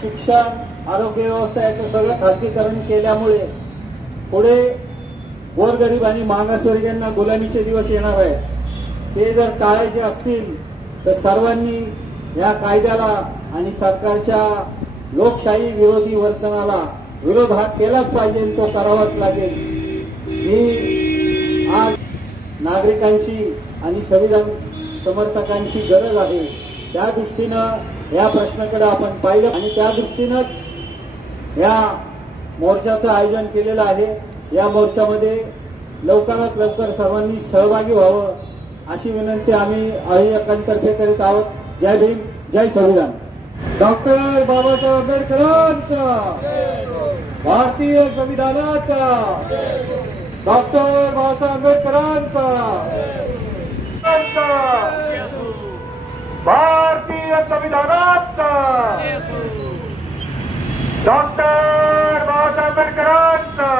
शिक्षण आरोग्य व्यवस्था याचं सगळं खासगीकरण केल्यामुळे पुढे गोरगरीब आणि मागासवर्गीयांना गुलामीचे दिवस येणार आहे. ते जर टाळायचे असतील तर सर्वांनी या कायद्याला आणि सरकारच्या लोकशाही विरोधी वर्तनाला विरोध हा केलाच पाहिजे, तो करावाच लागेल. ही आज नागरिकांची आणि संविधान समर्थकांची गरज आहे. त्या दृष्टीनं या प्रश्नाकडे आपण पाहिलं आणि त्या दृष्टीनंच या मोर्चाचं आयोजन केलेलं आहे. या मोर्चामध्ये लवकरात लवकर सर्वांनी सहभागी व्हावं अशी विनंती आम्ही अहियाकांतर्फे करीत आहोत. जय भीम, जय संविधान. डॉक्टर बाबासाहेब आंबेडकरांचा, भारतीय संविधानाचा, डॉक्टर बाबासाहेब आंबेडकरांचा, भारतीय संविधानाचा, डॉक्टर बाबासाहेब आंबेडकरांचा,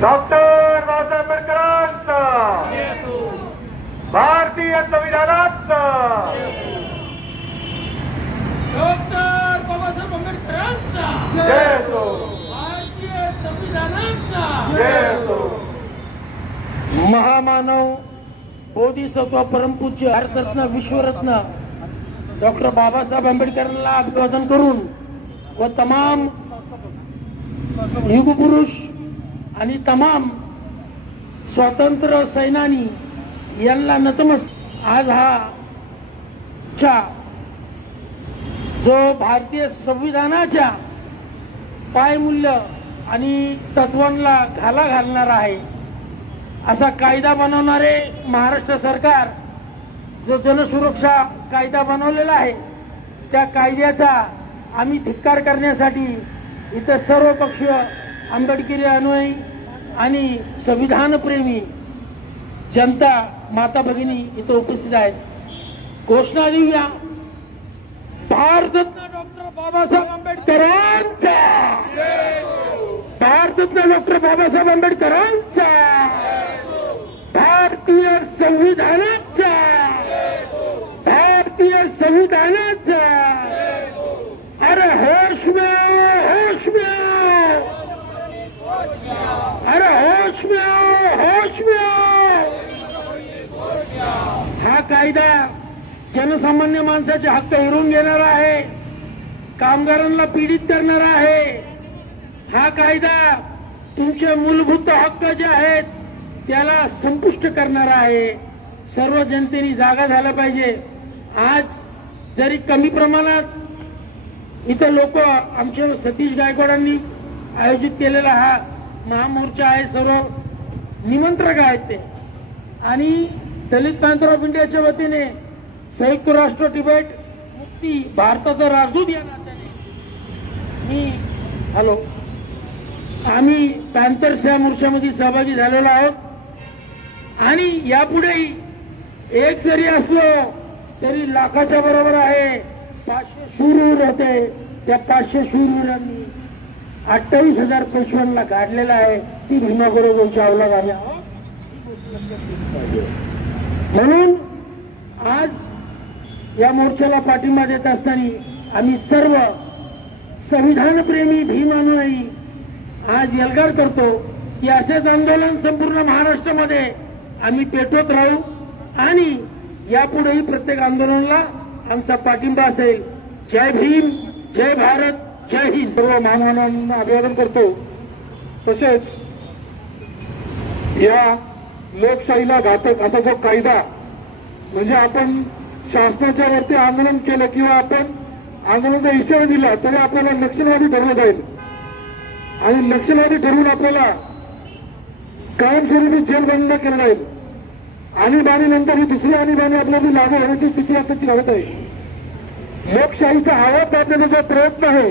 डॉक्टर बाबासाहेब आंबेडकरांचा, भारतीय संविधानाचा, डॉक्टर बाबासाहेब आंबेडकरांचा, जय असो, भारतीय संविधानाचा, जय असो. महामानव बोधिसत्व परमपूज्य भारतरत्न विश्वरत्न डॉक्टर बाबासाहेब आंबेडकरांना अभिवादन करून व तमाम युगपुरुष आणि तमाम स्वातंत्र्य सैनानी यांना नतमस्तक. आज हा जो भारतीय संविधानाच्या पायमूल्य आणि तत्वांना घाला घालणारा आहे असा कायदा बनवणारे महाराष्ट्र सरकार जो जनसुरक्षा कायदा बनवलेला आहे त्या कायद्याचा आम्ही धिक्कार करण्यासाठी इथं सर्व पक्षीय आंबेडकरी अनुयायी आणि संविधानप्रेमी जनता माता भगिनी इथं उपस्थित आहेत. घोषणा देऊया. भारतरत्न डॉक्टर बाबासाहेब आंबेडकरांचा, भारतरत्न डॉक्टर बाबासाहेब आंबेडकरांचा, भारतीय संविधानाचा, भारतीय संविधानाचा. अरे होश में आओ, होश में आओ, अरे होश में आओ, होश में आओ. हा कायदा जनसामान्य माणसाचे हक्क हिरवून घेणारा आहे, कामगारांना पीडित करणारा आहे. हा कायदा तुमचे मूलभूत हक्क जे आहेत त्याला संपुष्ट करणारा आहे. सर्व जनतेने जागा झाला पाहिजे. आज जरी कमी प्रमाणात इथं लोक आमचे सतीश गायकवाडांनी आयोजित केलेला हा महामोर्चा आहे, सर्व निमंत्रक आहेत ते, आणि दलित पॅंथर ऑफ इंडियाच्या वतीने संयुक्त राष्ट्र तिबेट मुक्ती भारताचा राजदूत या नात्याने आम्ही पॅंथर्स या मोर्चामध्ये सहभागी झालेलो आहोत. आणि यापुढेही एक जरी असलो तरी लाखाच्या बरोबर आहे. 500 शूरवीर होते, त्या 500 शूरवीरांनी 28,000 पेशव्यांना गाडलेला आहे. ती भीमागुरुजींची अवलाद आम्ही आहोत. म्हणून आज या मोर्चाला पाठिंबा देत असताना आम्ही सर्व संविधानप्रेमी भीम अनुयायी आज एल्गार करतो की असेच आंदोलन संपूर्ण महाराष्ट्रामध्ये आम्ही पेटवत राहू आणि यापुढेही प्रत्येक आंदोलनाला आमचा पाठिंबा असेल. जय भीम, जय भारत, जय हिंद. सर्व महामानवांना अभिवादन करतो. तसेच या लोकशाहीला घातक असा जो कायदा, म्हणजे आपण शासनाच्या वरती आंदोलन केलं किंवा आपण आंदोलनाचा इशारा दिला तरी आपल्याला नक्षलवादी ठरवलं जाईल आणि नक्षलवादी ठरवून आपल्याला कायमस्वरूपी जेलबंद केलं जाईल. आणीबाणीनंतर ही दुसरी आणीबाणी आपल्याला लागू होण्याची स्थिती आताची घडत आहे. लोकशाहीचा आवाज दाबण्याचा जो प्रयत्न आहे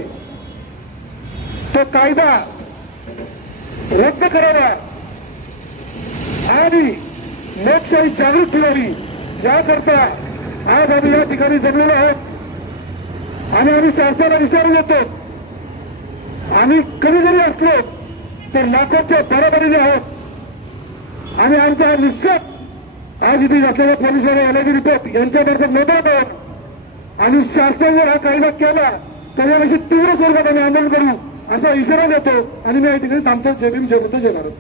तो कायदा रद्द करावा आणि लोकशाही जागृत ठेवावी याकरता आज आम्ही या ठिकाणी जमलेलो आहोत आणि आम्ही शासनाला इशारा देतो. आम्ही कधी जरी असलो तर लाखाच्या बरोबरीने आहोत आणि आमचा हा निश्चित आज इथे असलेल्या पोलिसांनी एलआयडी रिपोर्ट यांच्यामार्फत नोंदवत आहोत आणि शासनाने जर हा कायदा केला तर याविषयी तीव्र स्वरूपात आम्ही आंदोलन करू असा इशारा देतो आणि मी या ठिकाणी थांबतो. जय भीम, जय बुद्ध, जय भारत.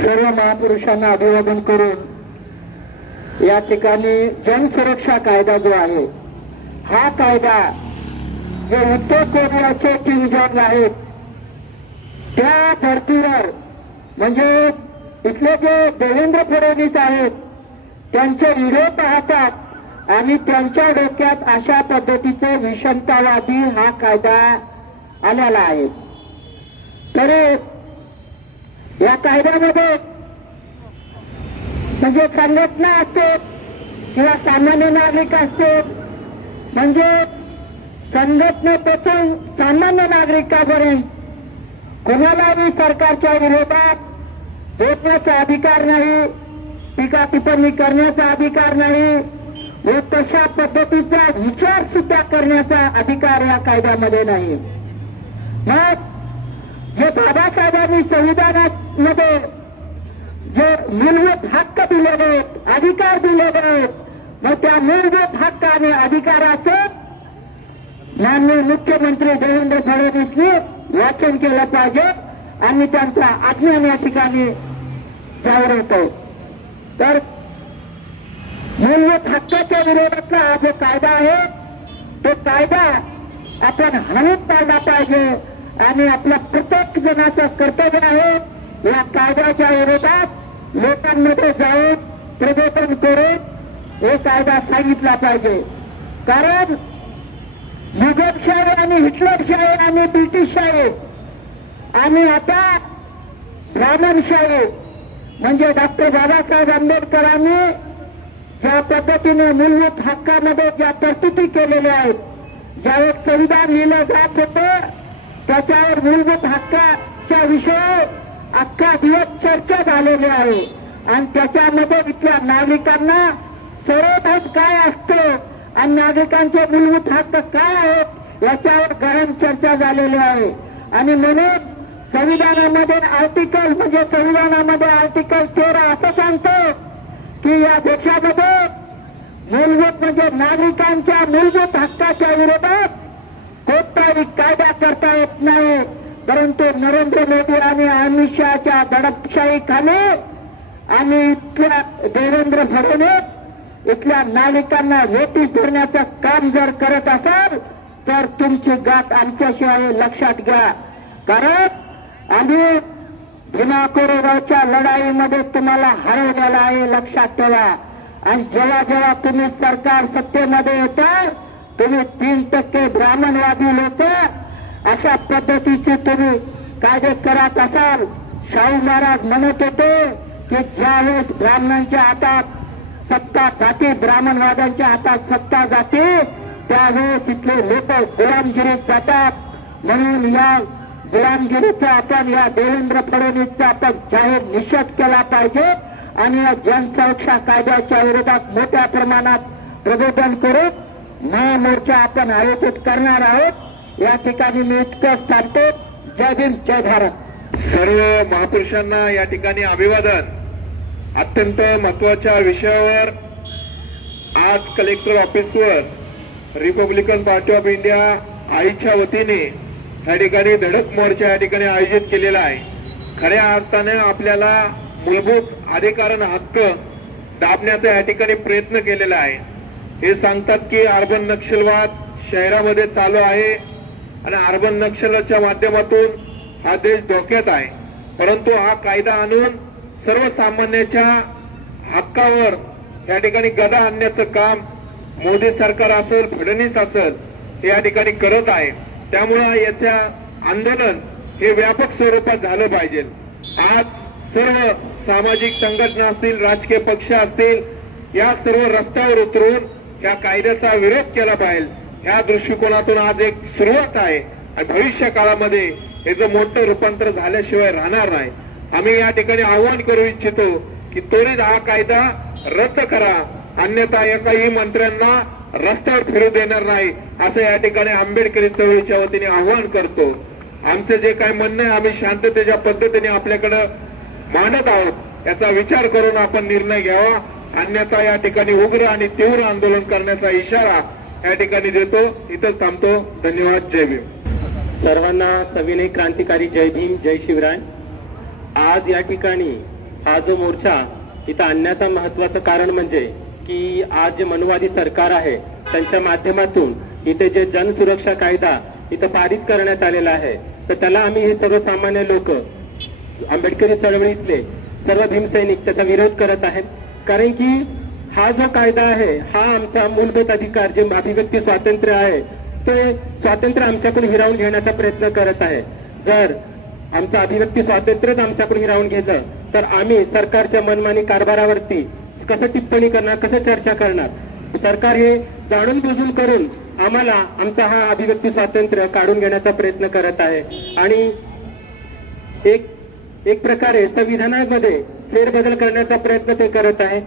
सर्व महापुरुषांना अभिवादन करून या ठिकाणी जनसुरक्षा कायदा जो आहे हा कायदा जे उत्तर कोरियाचे किंग जॉर्ज आहेत त्या धर्तीवर म्हणजे इथले जे देवेंद्र फडणवीस आहेत त्यांचे व्हिडिओ पाहतात आणि त्यांच्या डोक्यात अशा पद्धतीचे विषमतावादी हा कायदा आलेला आहे. तर या कायद्यामध्ये म्हणजे संघटना असते किंवा सामान्य नागरिक असते म्हणजे संघटनेपासून सामान्य नागरिकापर्यंत कोणालाही सरकारच्या विरोधात बोलण्याचा अधिकार नाही, टीका टिप्पणी करण्याचा अधिकार नाही व तशा पद्धतीचा विचार सुद्धा करण्याचा अधिकार या कायद्यामध्ये नाही. मग जे बाबासाहेबांनी संविधानामध्ये जे मूलभूत हक्क दिले आहेत, अधिकार दिले आहेत, मग त्या मूलभूत हक्क आणि अधिकाराचं माननीय मुख्यमंत्री देवेंद्र फडणवीसनी वाचन केलं पाहिजे आणि त्यांचा आज्ञा या ठिकाणी जाहीर होतो. तर मूलभूत हक्काच्या विरोधातला हा जो कायदा आहे तो कायदा आपण हाणून पाडला पाहिजे आणि आपल्या प्रत्येक जणाचं कर्तव्य आहे या कायद्याच्या विरोधात लोकांमध्ये जाऊन प्रबोधन करून हे कायदा सांगितला पाहिजे. कारण मुघलशाही आणि हिटलरशाही आणि ब्रिटिशशाही आणि आता ब्राह्मणशाही म्हणजे डॉक्टर बाबासाहेब आंबेडकरांनी ज्या पद्धतीने मूलभूत हक्कामध्ये ज्या तरतुदी केलेल्या आहेत, ज्यावेळेस संविधान लिहिलं जात होतं त्याच्यावर मूलभूत हक्काच्या विषयी अख्खा दिवस चर्चा झालेली आहे आणि त्याच्यामध्ये इथल्या नागरिकांना सर्वोपरी काय असतं आणि नागरिकांचे मूलभूत हक्क काय आहेत याच्यावर गहन चर्चा झालेली आहे. आणि म्हणून संविधानामध्ये आर्टिकल म्हणजे संविधानामध्ये आर्टिकल 13 असं सांगतो की या देशामध्ये मूलभूत म्हणजे नागरिकांच्या मूलभूत हक्काच्या विरोधात कोणताही कायदा करता येत नाही. परंतु नरेंद्र मोदी आणि अमित शहाच्या दडपशाहीखाली आणि इथल्या देवेंद्र फडणवीस इथल्या नागरिकांना वेठीस धरण्याचं काम जर करत असाल तर तुमची गाठ आमच्याशिवाय लक्षात घ्या. कारण आम्ही भीमा कोरेगावच्या लढाईमध्ये तुम्हाला हरवलेला आहे, लक्षात ठेवा. आणि जेव्हा जेव्हा तुम्ही सरकार सत्तेमध्ये येता तुम्ही 3% ब्राह्मणवादी लोक अशा पद्धतीचे तुम्ही कायदे करत असाल. शाहू महाराज म्हणत होते की ज्यावेळेस ब्राह्मणांच्या हातात सत्ता जाते, ब्राह्मणवाद्यांच्या हातात सत्ता जाते त्यावेळेस इथले लोक गुलामगिरीत जातात. म्हणून या गुलामगिरीचा आपण या देवेंद्र फडणवीसचा आपण जाहीर निषेध केला पाहिजे आणि या जनसुरक्षा कायद्याच्या विरोधात मोठ्या प्रमाणात प्रबोधन करून महामोर्चा आपण आयोजित करणार आहोत. या ठिकाणी मी इतकंच थांबतो. जय भीम, जय भारत. सर्व महापुरुषांना या ठिकाणी अभिवादन. अत्यंत महत्वाच्या विषयावर आज कलेक्टर ऑफिसवर रिपब्लिकन पार्टी ऑफ इंडिया आईच्या वतीने या ठिकाणी धडक मोर्चा या ठिकाणी आयोजित केलेला आहे. खऱ्या अर्थाने आपल्याला मूलभूत अधिकार आणि हक्क दाबण्याचा या ठिकाणी प्रयत्न केलेला आहे. हे सांगतात की अर्बन नक्षलवाद शहरामध्ये चालू आहे आणि अर्बन नक्षलच्या माध्यमातून हा देश धोक्यात आहे. परंतु हा कायदा आणून सर्वसामान्यांच्या हक्कावर या ठिकाणी गदा आणण्याचं काम मोदी सरकार असेल फडणवीस असेल हे या ठिकाणी करत आहे. त्यामुळे याच्या आंदोलन हे व्यापक स्वरूपात झालं पाहिजे. आज सर्व सामाजिक संघटना असतील, राजकीय पक्ष असतील, या सर्व रस्त्यावर उतरून या कायद्याचा विरोध केला पाहिजे. या दृष्टिकोनातून आज एक सुरुवात आहे आणि भविष्य काळामध्ये याचं मोठं रूपांतर झाल्याशिवाय राहणार नाही. आम्ही या ठिकाणी आवाहन करू इच्छितो की त्वरित हा कायदा रद्द करा, अन्यथा एकाही मंत्र्यांना रस्त्यावर फिरू देणार नाही असं या ठिकाणी आंबेडकरी चळवळीच्या वतीने आवाहन करतो. आमचं जे काय म्हणणं आहे आम्ही शांततेच्या पद्धतीने आपल्याकडे मांडत आहोत. याचा विचार करून आपण निर्णय घ्यावा. अन्यथा या ठिकाणी उग्र आणि तीव्र आंदोलन करण्याचा इशारा या ठिकाणी देतो. इथंच थांबतो. धन्यवाद. जय भीम. सर्वांना सविनय क्रांतिकारी जय भीम, जय शिवराय. आज या ठिकाणी हा जो मोर्चा इथं आणण्याचं महत्वाचं कारण म्हणजे की आज जे मनुवादी सरकार आहे त्यांच्या माध्यमातून इथे जे जनसुरक्षा कायदा इथं पारित करण्यात आलेला आहे, तर त्याला आम्ही हे सर्वसामान्य लोक, आंबेडकरी चळवळीतले सर्व भीमसैनिक त्याचा विरोध करत आहेत. कारण की हा जो कायदा आहे हा आमचा मूलभूत अधिकार, जे अभिव्यक्ती स्वातंत्र्य आहे, ते स्वातंत्र्य आमच्याकडून हिरावून घेण्याचा प्रयत्न करत आहे. जर आमचं अभिव्यक्ती स्वातंत्र्यच आमच्याकडून हिरावून घेतलं तर आम्ही सरकारच्या मनमानी कारभारावरती कसं टिप्पणी करणार, कसं चर्चा करणार. सरकार हे जाणून बुजून करून आम्हाला आमचा हा अभिव्यक्ती स्वातंत्र्य काढून घेण्याचा प्रयत्न करत आहे. आणि एक प्रकारे संविधानामध्ये फेरबदल करण्याचा प्रयत्न ते करत आहे.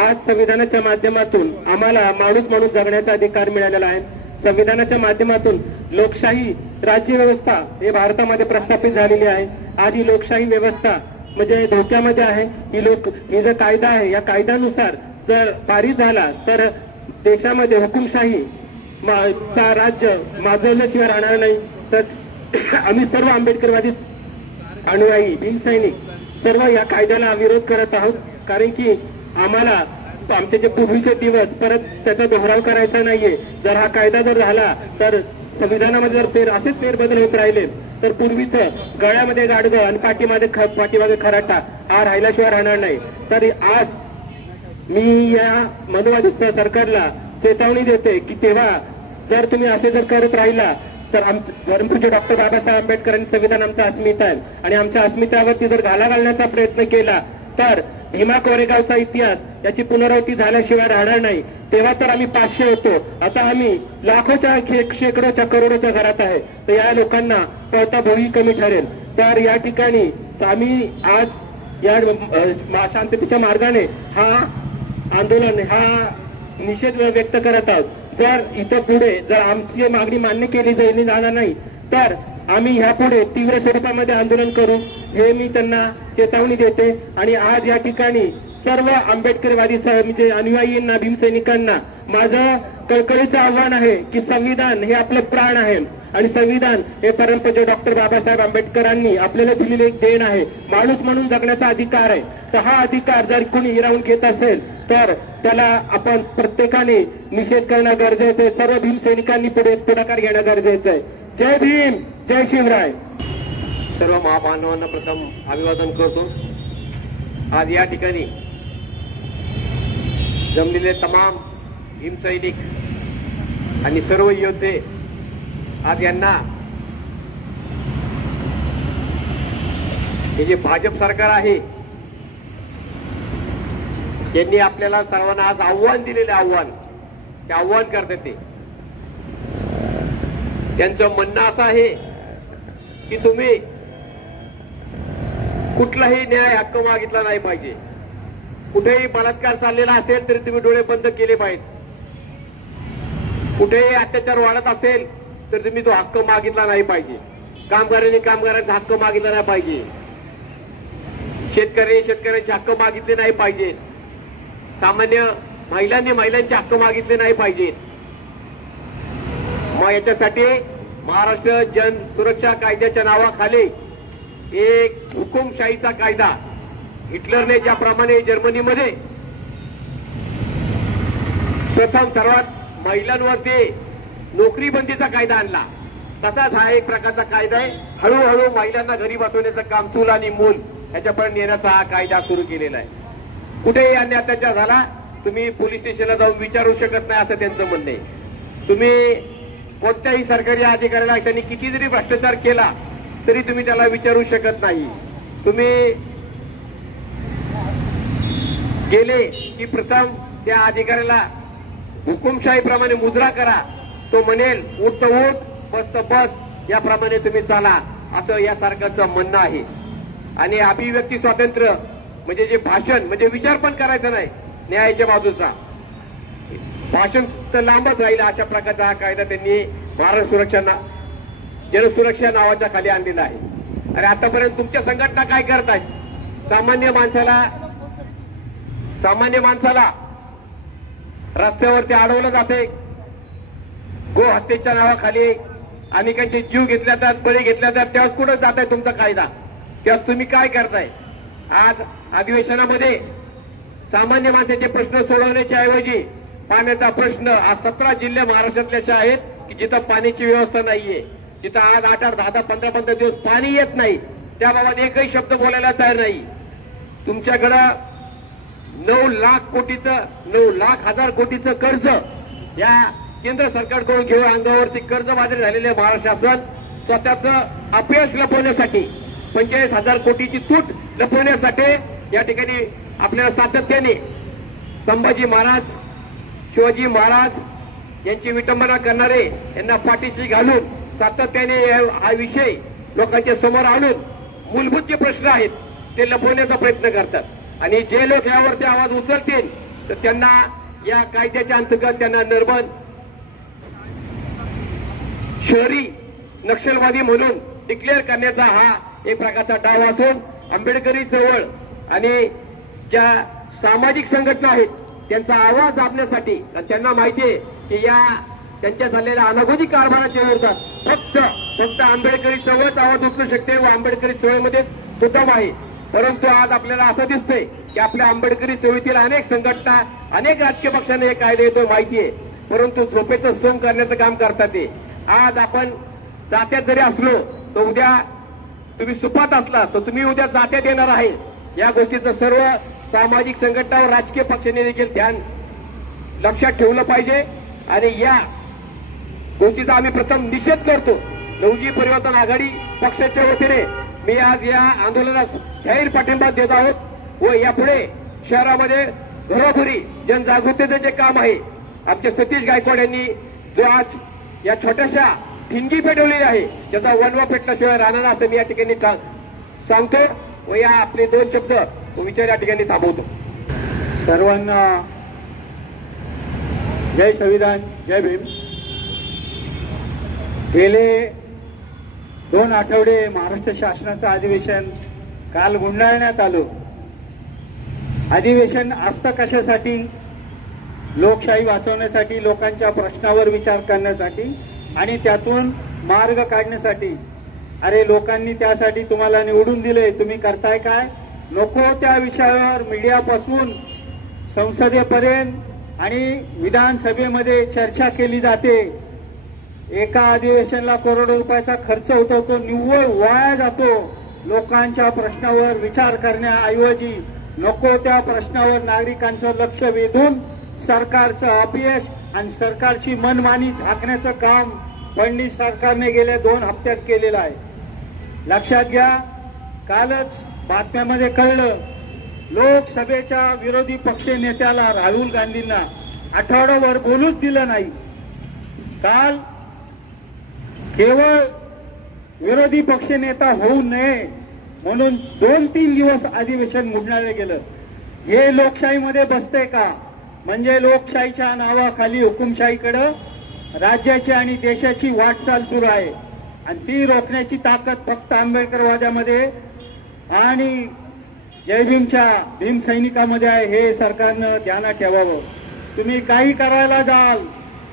आज संविधानाच्या माध्यमातून आम्हाला माणूस म्हणून जगण्याचा अधिकार मिळालेला आहे. संविधानाच्या माध्यमातून लोकशाही राज्यव्यवस्था हे भारतामध्ये प्रस्थापित झालेली आहे. आज ही लोकशाही व्यवस्था म्हणजे धोक्यामध्ये आहे. ही जो कायदा आहे या कायद्यानुसार जर पारित झाला तर देशामध्ये हुकुमशाही राज्य माजवल्याशिवाय राहणार नाही. तर आम्ही सर्व आंबेडकरवादी अनुयायी भीमसैनिक सर्व या कायद्याला विरोध करत आहोत. कारण की आम्हाला आमचे जे पूर्वीचे दिवस परत त्याचा दोहराव करायचा नाहीये. जर हा कायदा जर झाला तर संविधानामध्ये जर असेच फेरबदल होत राहिले तर पूर्वीचं गळ्यामध्ये गाडगं आणि पाठीमागे खराटा हा राहिल्याशिवाय राहणार नाही. तर आज मी या मनुवादी सरकारला चेतावणी देते की तेव्हा जर तुम्ही असे जर करत राहिला तर परमपूज्य डॉक्टर बाबासाहेब आंबेडकरांनी संविधान आमचं अस्मिता आहे आणि आमच्या अस्मितावरती जर घाला घालण्याचा प्रयत्न केला तर भीमा कोरेगावचा इतिहास याची पुनरावृत्ती झाल्याशिवाय राहणार नाही. तेव्हा तर आम्ही 500 होतो, आता आम्ही लाखोच्या शेकडोच्या करोडोच्या घरात आहे. तर या लोकांना कळता भोई कमी ठरेल. तर या ठिकाणी आम्ही आज या शांततेच्या मार्गाने हा आंदोलन हा निषेध व्यक्त करत आहोत. जर इथं पुढे जर आमची मागणी मान्य केली जाणार नाही तर आम्ही ह्यापुढे तीव्र स्वरूपामध्ये आंदोलन करू, हे मी त्यांना चेतावणी देते. आणि आज या ठिकाणी सर्व आंबेडकरवादी म्हणजे अनुयायींना, भीमसैनिकांना माझं कळकळीचं आव्हान आहे की संविधान हे आपलं प्राण आहे आणि संविधान हे परमपूज्य डॉक्टर बाबासाहेब आंबेडकरांनी आपल्याला दिलेले एक देण आहे. माणूस म्हणून जगण्याचा अधिकार आहे. तर हा अधिकार जर कोणी हिरावून घेत असेल तर त्याला आपण प्रत्येकाने निषेध करणं गरजेचं आहे. सर्व भीमसैनिकांनी पुढाकार घेणं गरजेचं आहे. जय भीम, जय शिवराय. सर्व महामानवांना प्रथम अभिवादन करतो. आज या ठिकाणी जमलेले तमाम भीमसैनिक आणि सर्व योद्धे आज यांना हे जे भाजप सरकार आहे यांनी आपल्याला सर्वांना आज आव्हान दिलेले ते आव्हान करतात. ते त्यांचं म्हणणं असं आहे की तुम्ही कुठलाही न्याय हक्क मागितला नाही पाहिजे. कुठेही बलात्कार चाललेला असेल तरी तुम्ही डोळे बंद केले पाहिजेत. कुठेही अत्याचार वाढत असेल तर तुम्ही तो हक्क मागितला नाही पाहिजे. कामगारांचा हक्क मागितला नाही पाहिजे. शेतकऱ्यांचे हक्क मागितले नाही पाहिजेत. सामान्य महिलांचे हक्क मागितले नाही पाहिजेत. मग याच्यासाठी महाराष्ट्र जन सुरक्षा कायद्याच्या नावाखाली एक हुकुमशाहीचा कायदा, हिटलरने ज्याप्रमाणे जर्मनीमध्ये प्रथम सर्वात महिलांवरती नोकरीबंदीचा कायदा आणला, तसाच हा एक प्रकारचा कायदा आहे. हळूहळू महिलांना घरी बसवण्याचं काम चूल आणि मूल याच्यापर्यंत नेण्याचा हा कायदा सुरू केलेला आहे. कुठेही अन्य अत्याचार झाला तुम्ही पोलीस स्टेशनला जाऊन विचारू शकत नाही असं त्यांचं म्हणणं आहे. तुम्ही कोणत्याही सरकारी अधिकाऱ्याला त्यांनी किती जरी भ्रष्टाचार केला तरी तुम्ही त्याला विचारू शकत नाही. तुम्ही गेले की प्रथम त्या अधिकाऱ्याला हुकुमशाहीप्रमाणे मुजरा करा. तो म्हणेल उठ तर उठ, बस तर बस, याप्रमाणे तुम्ही चाला, असं या सरकारचं म्हणणं आहे. आणि अभिव्यक्ती स्वातंत्र्य म्हणजे जे भाषण म्हणजे विचार पण करायचा नाही न्यायाच्या बाजूचा, भाषण तर लांबच राहील, अशा प्रकारचा हा कायदा त्यांनी महाराष्ट्र जनसुरक्षा नावाच्या खाली आणलेला आहे. आणि आतापर्यंत तुमच्या संघटना काय करत आहेत? सामान्य माणसाला सामान्य माणसाला रस्त्यावरती अडवलं जाते, गो हत्येच्या नावाखाली अनेकांचे जीव घेतल्या जातात, बळी घेतल्या जातात. त्यावेळेस कुठं जात आहे तुमचा कायदा? त्यावेळेस तुम्ही काय करताय? आज अधिवेशनामध्ये सामान्य माणसाचे प्रश्न सोडवण्याच्या ऐवजी पाण्याचा प्रश्न, आज 17 जिल्हे महाराष्ट्रातले असे आहेत की जिथं पाण्याची व्यवस्था नाहीये, जिथं आज 8-8, 10-10, 15-15 दिवस पाणी येत नाही. त्याबाबत एकही शब्द बोलायला तयार नाही. तुमच्याकडं 9 लाख हजार कोटीचं कर्ज या केंद्र सरकारकडून घेऊन अंगावरती कर्जबाजारी झालेले महाराष्ट्र शासन स्वतःचं अपयश लपवण्यासाठी 45,000 कोटीची तूट लपवण्यासाठी या ठिकाणी आपल्याला सातत्याने संभाजी महाराज, शिवाजी महाराज यांची विटंबना करणारे यांना पाठीशी घालून सातत्याने हा विषय लोकांच्या समोर आणून मूलभूत जे प्रश्न आहेत ते लपवण्याचा प्रयत्न करतात. आणि जे लोक यावरती आवाज उचलतील तर त्यांना या कायद्याच्या अंतर्गत त्यांना निर्बंध, शहरी नक्षलवादी म्हणून डिक्लेअर करण्याचा हा एक प्रकारचा डाव असून आंबेडकरी चळवळ आणि ज्या सामाजिक संघटना आहेत त्यांचा आवाज दाबण्यासाठी, त्यांना माहिती आहे की या त्यांच्या झालेल्या अनागोदी कारभाराच्या विरोधात फक्त आंबेडकरी चळवळच आवाज उचलू शकते व आंबेडकरी चळवळमध्ये उत्तम आहे. परंतु आज आपल्याला असं दिसतंय की आपल्या आंबेडकरी चळवळीतील अनेक संघटना, अनेक राजकीय पक्षांना हे कायदे येतो माहिती आहे, परंतु झोपेचं सोंग करण्याचं काम करतात. ते आज आपण जात्यात जरी असलो तर उद्या तुम्ही सुपात असला तर तुम्ही उद्या जात्यात येणार आहे. या गोष्टीचं सर्व सामाजिक संघटना व राजकीय पक्षांनी देखील ध्यान लक्षात ठेवलं पाहिजे. आणि या गोष्टीचा आम्ही प्रथम निषेध करतो. नवजी परिवर्तन आघाडी पक्षाच्या वतीने मी आज या आंदोलनास जाहीर पाठिंबा देत आहोत व यापुढे शहरामध्ये घरोघरी जनजागृतीचे जे काम आहे आमचे सतीश गायकवाड यांनी जो आज या छोट्याशा ठिणगी पेटवलेली आहे त्याचा वनवा पेटल्याशिवाय राहणार असं मी या ठिकाणी सांगतो व या आपले 2 शब्द विचार या ठिकाणी थांबवतो. सर्वांना जय संविधान, जय भीम. गेले 2 आठवडे महाराष्ट्र शासनाचं अधिवेशन काल गुंडाळण्यात आलं. अधिवेशन असतं कशासाठी? लोकशाही वाचवण्यासाठी, लोकांच्या प्रश्नावर विचार करण्यासाठी आणि त्यातून मार्ग काढण्यासाठी. अरे लोकांनी त्यासाठी तुम्हाला निवडून दिले, तुम्ही करताय काय? नको त्या विषयावर मीडियापासून संसदेपर्यंत आणि विधानसभेमध्ये चर्चा केली जाते. एका अधिवेशनाला करोडो रुपयाचा खर्च होतो, तो निव्वळ वाया जातो. लोकांच्या प्रश्नावर विचार करण्याऐवजी नको त्या प्रश्नावर नागरिकांचं लक्ष वेधून सरकारचं अपयश आणि सरकारची मनमानी झाकण्याचं काम फडणवीस सरकारने गेल्या 2 हप्त्यात केलेलं आहे. लक्षात घ्या, कालच बातम्यामध्ये कळलं, लोकसभेच्या विरोधी पक्ष नेत्याला राहुल गांधींना आठवडाभर बोलूच दिलं नाही. काल केवळ विरोधी पक्ष नेता होऊ नये म्हणून 2-3 दिवस अधिवेशन मुडणारे गेलं. हे लोकशाहीमध्ये बसते का? म्हणजे लोकशाहीच्या नावाखाली हुकुमशाहीकडे राज्याची आणि देशाची वाटचाल सुरू आहे आणि ती रोखण्याची ताकद फक्त आंबेडकरवाद्यामध्ये आणि जय भीमच्या भीमसैनिकामध्ये आहे. हे सरकारनं ध्यानात ठेवावं. तुम्ही काही करायला जाल,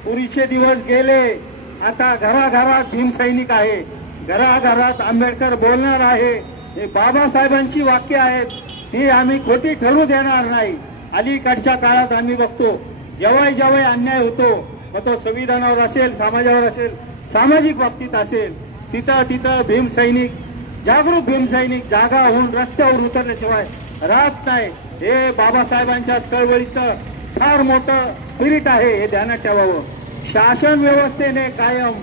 पूर्वीचे दिवस गेले, आता घराघरात भीमसैनिक आहे, घराघरात आंबेडकर बोलणार आहे. हे बाबासाहेबांची वाक्य आहेत, ही आम्ही खोटी ठरू देणार नाही. अलीकडच्या काळात आम्ही बघतो जेव्हा अन्याय होतो, मग तो संविधानावर असेल, समाजावर असेल, सामाजिक बाबतीत असेल, तिथं भीमसैनिक, जागरूक भीमसैनिक जागा होऊन रस्त्यावर उतरल्याशिवाय राहत नाही. हे बाबासाहेबांच्या चळवळीचं फार मोठं स्पिरिट आहे, हे ध्यानात ठेवावं. शासन व्यवस्थेने कायम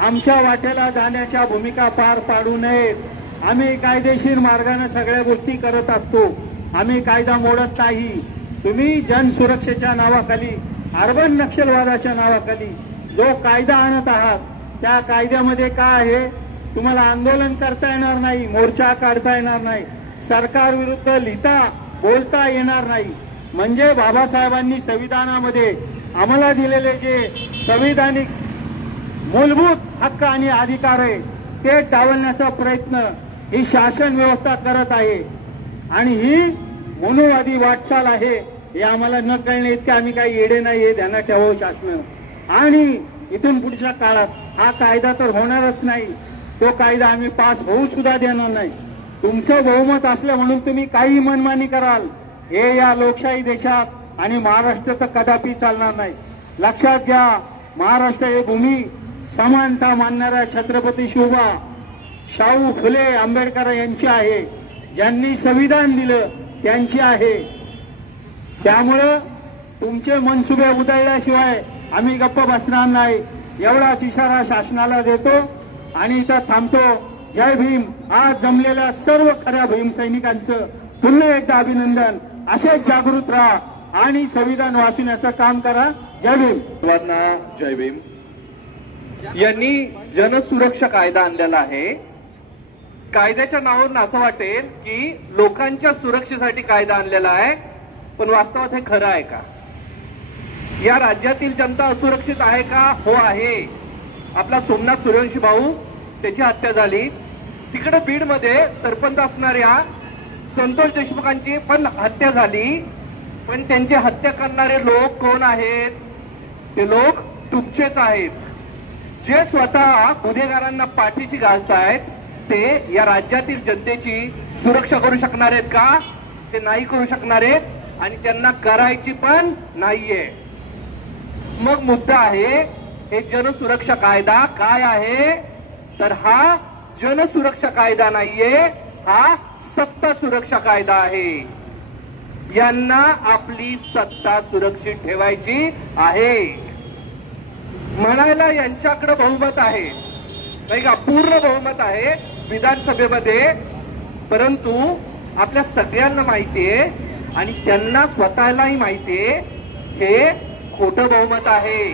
आमच्या वाटेला जाण्याच्या भूमिका पार पाडू नयेत. आम्ही कायदेशीर मार्गाने सगळ्या गोष्टी करत असतो, आम्ही कायदा मोडत नाही. तुम्ही जनसुरक्षेच्या नावाखाली, अर्बन नक्षलवादाच्या नावाखाली जो कायदा आणत आहात त्या कायद्यामध्ये काय आहे? तुम्हाला आंदोलन करता येणार नाही, मोर्चा काढता येणार नाही, सरकार विरुद्ध लिहिता बोलता येणार नाही. म्हणजे बाबासाहेबांनी संविधानामध्ये आम्हाला दिलेले जे संविधानिक मूलभूत हक्क आणि अधिकार आहे ते डावलण्याचा प्रयत्न ही शासन व्यवस्था करत आहे. आणि ही मनोवादी वाटचाल आहे हे आम्हाला न कळणे इतके आम्ही काही येडे नाही हे ध्यानात ठेवावं शासन. आणि इथून पुढच्या काळात हा कायदा तर होणारच नाही, तो कायदा आम्ही पास होऊ सुद्धा देणार नाही. तुमचं बहुमत असलं म्हणून तुम्ही काही मनमानी कराल हे या लोकशाही देशात आणि महाराष्ट्र तर कदापि चालणार नाही. लक्षात घ्या, महाराष्ट्र ही भूमी समानता मानणाऱ्या छत्रपती शिवबा शाहू फुले आंबेडकर यांची आहे, ज्यांनी संविधान दिलं त्यांची आहे. त्यामुळं तुमचे मनसुबे उधळल्याशिवाय आम्ही गप्प बसणार नाही एवढाच इशारा शासनाला देतो आणि इथं थांबतो. जय भीम. आज जमलेल्या सर्व खऱ्या भीम सैनिकांचं पुन्हा एकदा अभिनंदन. असेच जागृत राहा आणि संविधान वाचवण्याचं काम करा. जय भीम. सर्वांना जय भीम. यांनी जनसुरक्षा कायदा आणलेला आहे. कायद्याच्या नावावरून असं वाटेल की लोकांच्या सुरक्षेसाठी कायदा आणलेला आहे, पण वास्तवात हे खरं आहे का? या राज्यातील जनता असुरक्षित आहे का? हो आहे. आपला सोमनाथ सूर्यवंशी भाऊ त्याची हत्या झाली. तिकडे बीडमध्ये सरपंच असणाऱ्या संतोष देशमुखांची पण हत्या झाली. पण त्यांची हत्या करणारे लोक कोण आहेत? ते लोक तुमचेच आहेत. जे स्वतः गुन्हेगारांना पाठीशी घालतायत ते या राज्यातील जनतेची सुरक्षा करू शकणार आहेत का? ते नाही करू शकणार आहेत आणि त्यांना करायची पण नाहीये. मग मुद्दा आहे हे जनसुरक्षा कायदा काय आहे? तर हा जनसुरक्षा कायदा नाहीये, हा सत्ता सुरक्षा कायदा आहे. यांना आपली सत्ता सुरक्षित ठेवायची आहे. म्हणायला यांच्याकडे बहुमत आहे नाही का, पूर्ण बहुमत आहे विधानसभेमध्ये, परंतु आपल्या सगळ्यांना माहितीये आणि त्यांना स्वतःलाही माहितीये हे खोटं बहुमत आहे.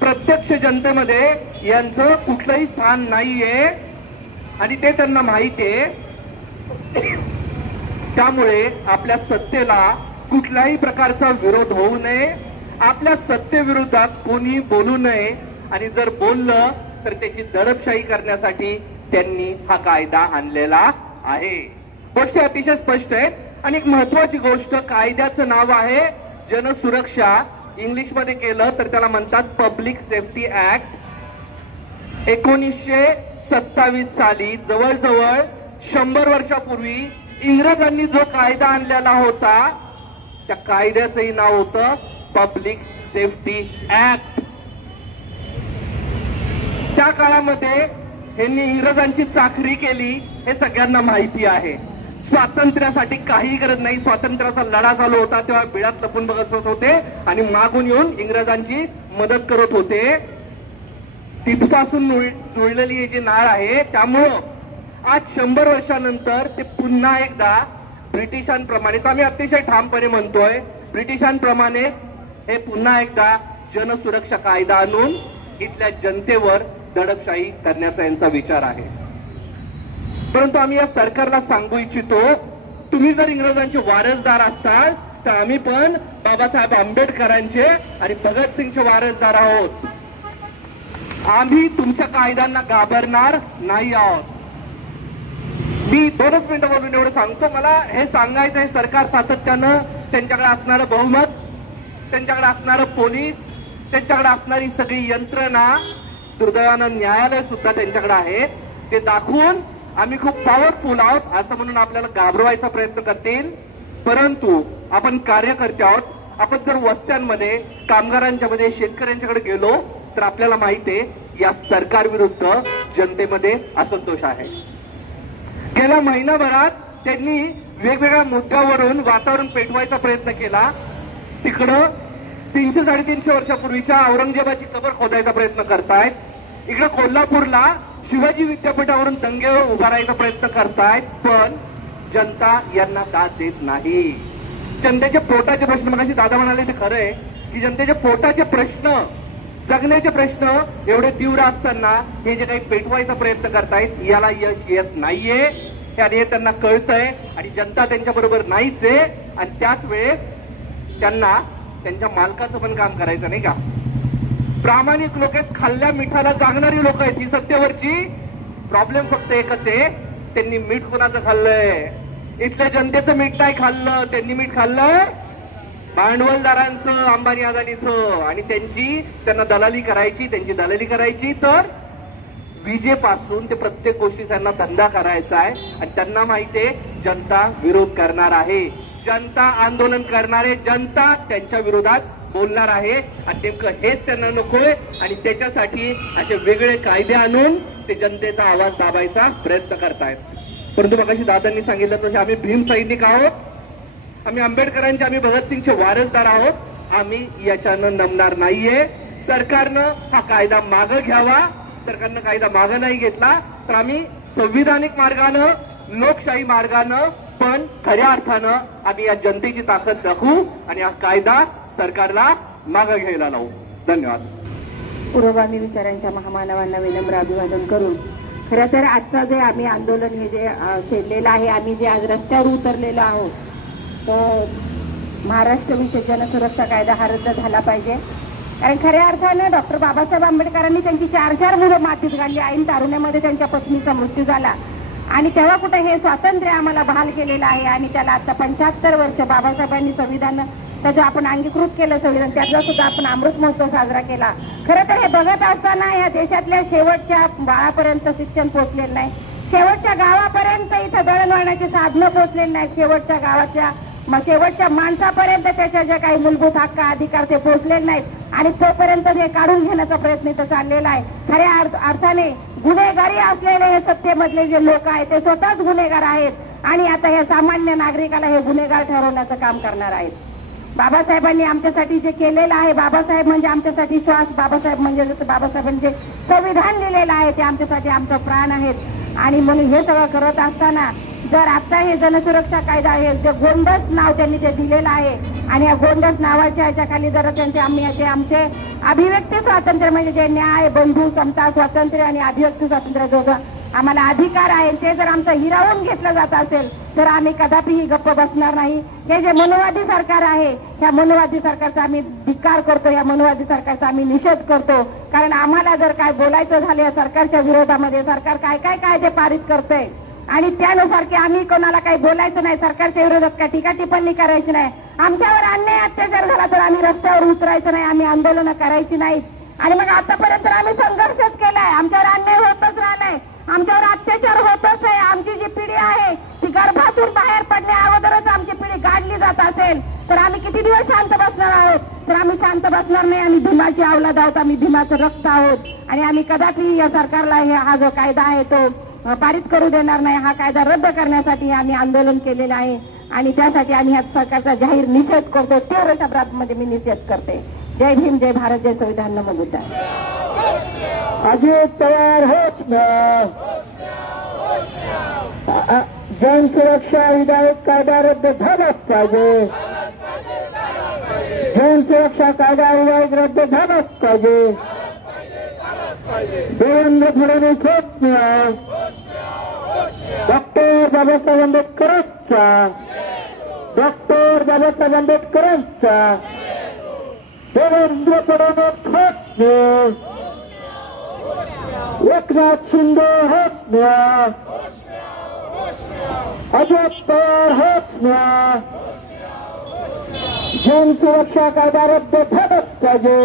प्रत्यक्ष जनतेमध्ये यांचं कुठलंही स्थान नाहीये आणि ते त्यांना माहितीये. त्यामुळे आपल्या सत्तेला कुठल्याही प्रकारचा विरोध होऊ नये, आपल्या सत्तेविरोधात कोणी बोलू नये आणि जर बोललं तर त्याची दडपशाही करण्यासाठी त्यांनी हा कायदा आणलेला आहे. गोष्टी अतिशय स्पष्ट आहेत. आणि एक महत्वाची गोष्ट, कायद्याचं नाव आहे जनसुरक्षा. इंग्लिशमध्ये केलं तर त्याला म्हणतात पब्लिक सेफ्टी ऍक्ट. 1927 साली जवळजवळ 100 वर्षापूर्वी इंग्रजांनी जो कायदा आणलेला होता त्या कायद्याचंही नाव होतं पब्लिक सेफ्टी ऍक्ट. त्या काळामध्ये यांनी इंग्रजांची चाकरी केली हे सगळ्यांना माहिती आहे. स्वातंत्र्यासाठी काही गरज नाही, स्वातंत्र्याचा लढा चालू होता तेव्हा बिळात लपून बघत होते आणि मागून येऊन इंग्रजांची मदत करत होते. तिथपासून जुळलेली ही जी नाळ आहे, त्यामुळं आज 100 वर्षानंतर ते पुन्हा एकदा ब्रिटिशांप्रमाणेच, आम्ही अतिशय ठामपणे म्हणतोय ब्रिटिशांप्रमाणेच हे पुन्हा एकदा जनसुरक्षा कायदा आणून इथल्या जनतेवर दडपशाही करण्याचा यांचा विचार आहे. परंतु आम्ही या सरकारला सांगू इच्छितो, तुम्ही जर इंग्रजांचे वारसदार असताल तर आम्ही पण बाबासाहेब आंबेडकरांचे आणि भगतसिंगचे वारसदार आहोत. आम्ही तुमच्या कायद्यांना घाबरणार नाही आहोत. मी 2च मिनिटं बोलून एवढं सांगतो. मला हे सांगायचं आहे, सरकार सातत्यानं त्यांच्याकडे असणारं बहुमत, त्यांच्याकडे असणारं पोलीस, त्यांच्याकडे असणारी सगळी यंत्रणा, दुर्दैवानं न्यायालय सुद्धा त्यांच्याकडे आहे, ते दाखवून आम्ही खूप पॉवरफुल आहोत असं म्हणून आपल्याला घाबरवायचा प्रयत्न करतील. परंतु आपण कार्यकर्ते आहोत. आपण जर वस्त्यांमध्ये, कामगारांच्या मध्ये, शेतकऱ्यांच्याकडे गेलो तर आपल्याला माहिती आहे या सरकारविरुद्ध जनतेमध्ये असंतोष आहे. गेल्या महिनाभरात त्यांनी वेगवेगळ्या मुद्द्यावरून वातावरण पेटवायचा प्रयत्न केला. तिकडं 300-350 वर्षापूर्वीच्या औरंगजेबाची कबर खोदायचा प्रयत्न करतायत. इकडे कोल्हापूरला शिवाजी विद्यापीठावरून दंगे उभारायचा प्रयत्न करतायत. पण जनता यांना दाद देत नाही. जनतेच्या पोटाचे प्रश्न, मगाशी दादा म्हणाले ते खरं आहे की जनतेच्या पोटाचे प्रश्न, जगण्याचे प्रश्न एवढे तीव्र असताना हे जे काही पेटवायचा प्रयत्न करतायत याला यश येत नाहीये. हे त्यांना कळतंय आणि जनता त्यांच्याबरोबर नाहीच आहे. आणि त्याच वेळेस त्यांना त्यांच्या मालकाचं पण काम करायचं नाही का. प्रामाणिक लोक आहेत, खाल्ल्या मिठाला जागणारी लोक आहेत ही सत्तेवरची. प्रॉब्लेम फक्त एकच आहे, त्यांनी मीठ कोणाचं खाल्लंय, इथल्या जनतेचं मीठ नाही खाल्लं, त्यांनी मीठ खाल्लं भांडवलदारांचं, अंबानी अदानीचं, आणि त्यांना दलाली करायची, त्यांची दलाली करायची. तर विजेपासून ते प्रत्येक गोष्टी त्यांना धंदा करायचा आहे आणि त्यांना माहितीये जनता विरोध करणार आहे, जनता आंदोलन करणार आहे, जनता त्यांच्या विरोधात बोलणार आहे आणि नेमकं हेच त्यांना नकोय. आणि त्याच्यासाठी असे वेगळे कायदे आणून ते जनतेचा आवाज दाबायचा प्रयत्न करतायत. परंतु मगाशी दादांनी सांगितलं तसे आम्ही भीम सैनिक आहोत, आम्ही आंबेडकरांचे, आम्ही भगतसिंगचे वारसदार आहोत. आम्ही याच्यानं नमणार नाहीये. सरकारनं हा कायदा मागं घ्यावा. सरकारनं कायदा मागं नाही घेतला तर आम्ही संविधानिक मार्गानं, लोकशाही मार्गानं, पण खऱ्या अर्थानं आम्ही या जनतेची ताकद दाखवू आणि हा कायदा सरकारला मागं घ्यायला लावू. धन्यवाद. पुरोगामी विचारांच्या महामानवांना विनम्र अभिवादन करून खरं तर आजचं जे आम्ही आंदोलन हे जे छेडलेलं आहे, आम्ही जे आज रस्त्यावर उतरलेलो आहोत, तर महाराष्ट्र विषय जनसुरक्षा कायदा हा रद्द झाला पाहिजे. कारण खऱ्या अर्थानं डॉक्टर बाबासाहेब आंबेडकरांनी त्यांची 4 मुलं मातीत घालली. ऐन तारुण्यामध्ये त्यांच्या पत्नीचा मृत्यू झाला आणि तेव्हा कुठे हे स्वातंत्र्य आम्हाला बहाल केलेलं आहे आणि त्याला आता 75 वर्ष बाबासाहेबांनी संविधान त्याचं आपण अंगीकृत केलं संविधान, त्याचा सुद्धा आपण अमृत महोत्सव साजरा केला. खरं तर हे बघत असताना या देशातल्या शेवटच्या बाळापर्यंत शिक्षण पोहोचलेलं नाही, शेवटच्या गावापर्यंत इथं दळणवळणाची साधनं पोहोचलेली नाही, शेवटच्या गावाच्या शेवटच्या माणसापर्यंत त्याच्या ज्या काही मूलभूत हक्क अधिकार ते पोहोचलेले नाहीत आणि तोपर्यंत हे काढून घेण्याचा प्रयत्न इथं चाललेला आहे. खऱ्या अर्थाने गुन्हेगारी असलेले हे सत्तेमधले जे लोक आहेत ते स्वतःच गुन्हेगार आहेत आणि आता हे सामान्य नागरिकाला हे गुन्हेगार ठरवण्याचं काम करणार आहेत. बाबासाहेबांनी आमच्यासाठी जे केलेलं आहे, बाबासाहेब म्हणजे आमच्यासाठी श्वास, बाबासाहेब म्हणजे बाबासाहेबांनी जे संविधान लिहिलेलं आहे ते आमच्यासाठी आमचं प्राण आहेत. आणि म्हणून हे सगळं करत असताना जर आता हे जनसुरक्षा कायदा आहे, जे गोंडस नाव त्यांनी ते दिलेलं आहे आणि या गोंडस नावाच्या ह्याच्याखाली जर आमचे अभिव्यक्ती स्वातंत्र्य म्हणजे जे न्याय, बंधू, समता, स्वातंत्र्य आणि अभिव्यक्ती स्वातंत्र्य जो आम्हाला अधिकार आहे ते जर आमचं हिरावून घेतलं जात असेल तर आम्ही कदापिही गप्प बसणार नाही. हे जे मनोवादी सरकार आहे, या मनोवादी सरकारचा आम्ही धिक्कार करतो, या मनोवादी सरकारचा आम्ही निषेध करतो. कारण आम्हाला जर काय बोलायचं झालं या सरकारच्या विरोधामध्ये, सरकार काय काय कायदे पारित करतंय आणि त्यानुसार की आम्ही कोणाला काही बोलायचं नाही, सरकारच्या विरोधात काय टीका टिप्पणी करायची नाही, आमच्यावर अन्याय अत्याचार झाला तर आम्ही रस्त्यावर उतरायचं नाही, आम्ही आंदोलनं करायची नाहीत. आणि मग आतापर्यंत आम्ही संघर्षच केलाय, आमच्यावर अन्याय होतच राहिलाय, आमच्यावर अत्याचार होतच आहे. आमची जी पिढी आहे ती गर्भातून बाहेर पडण्या अगोदरच आमची पिढी गाडली जात असेल तर आम्ही किती दिवस शांत बसणार आहोत? तर आम्ही शांत बसणार नाही. आम्ही भीमाची अवलाद आहोत, आम्ही भीमाचं रक्त आहोत आणि आम्ही कदापि या सरकारला हा जो कायदा आहे तो पारित करू देणार नाही. हा कायदा रद्द करण्यासाठी आम्ही आंदोलन केलेलं आहे आणि त्यासाठी आम्ही या सरकारचा जाहीर निषेध करतो. तीव्र शब्दामध्ये मी निषेध करते. जय भीम, जय भारत, जय संविधान, नमो बुद्धाय. अजित पवार होच ना, जनसुरक्षा विधायक कायदा रद्द झालाच पाहिजे, जनसुरक्षा कायदा विधायक रद्द झालाच पाहिजे. देवेंद्र फडणवीस होच ना, डॉक्टर बाबासाहेब आंबेडकरांचा, डॉक्टर बाबासाहेब आंबेडकरांचा देवेंद्र फडणवीस होच ना, एकनाथ शिंदे होच ना, अजित पवार होच ना. जनसुरक्षा कायदा रद्द झालाच पाहिजे.